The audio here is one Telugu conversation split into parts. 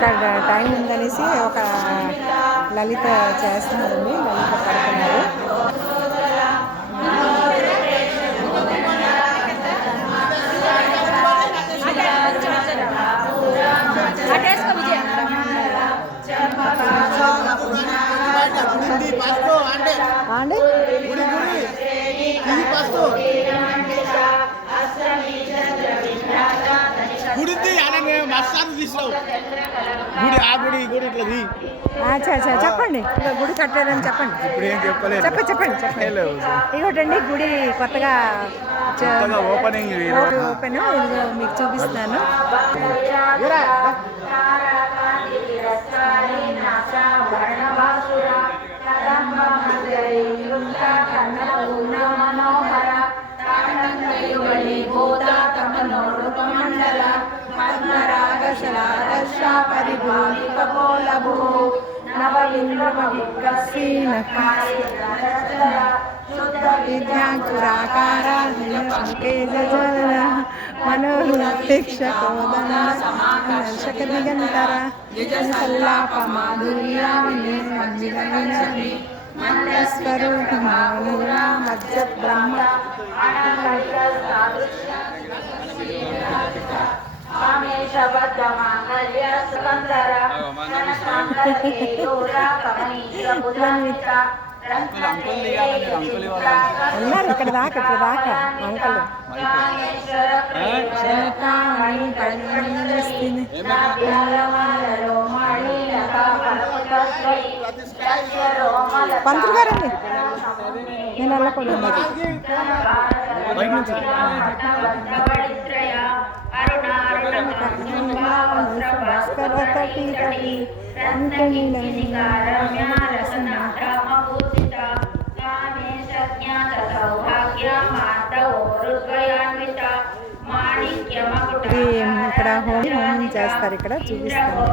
ఇంకా టైం ఉందనేసి ఒక లలిత చేస్తున్నారండి, లలిత పడుతున్నారు. అండి చెప్పండి, గుడి కట్టారని చెప్పండి. చెప్పండి చెప్పండి చెప్పండి. ఇదిగోటండి గుడి కొత్తగా ఓపెన్, ఇదిగో మీకు చూపిస్తాను. ఉన్నారు ఇక్కడ దాకా అంకలు. పంతులు గారండి, నేను వెళ్ళకూడదు. ఇక్కడ హోమం చేస్తారు, ఇక్కడ చూపిస్తాను.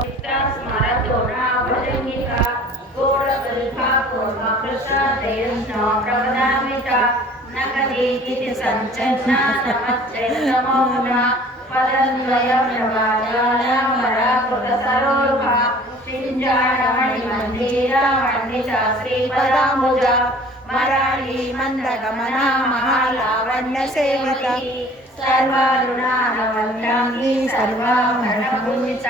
మరాళీ మందగమన మహాలావణ్య సేవిత సర్వారుణానవల్లి సర్వామృత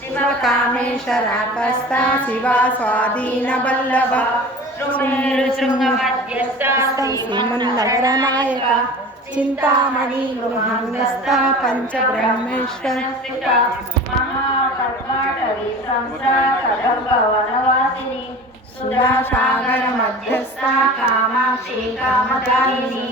శివకామేశ్వరాపస్థ శివా స్వాధీన వల్లభ శ్రీమన్నగర నాయక చింతామణి గృహస్థ పంచబ్రహ్మేశ్వర సుధాసాగర మధ్యస్థ కామాక్షి కామదాయిని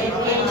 కామేశ్వర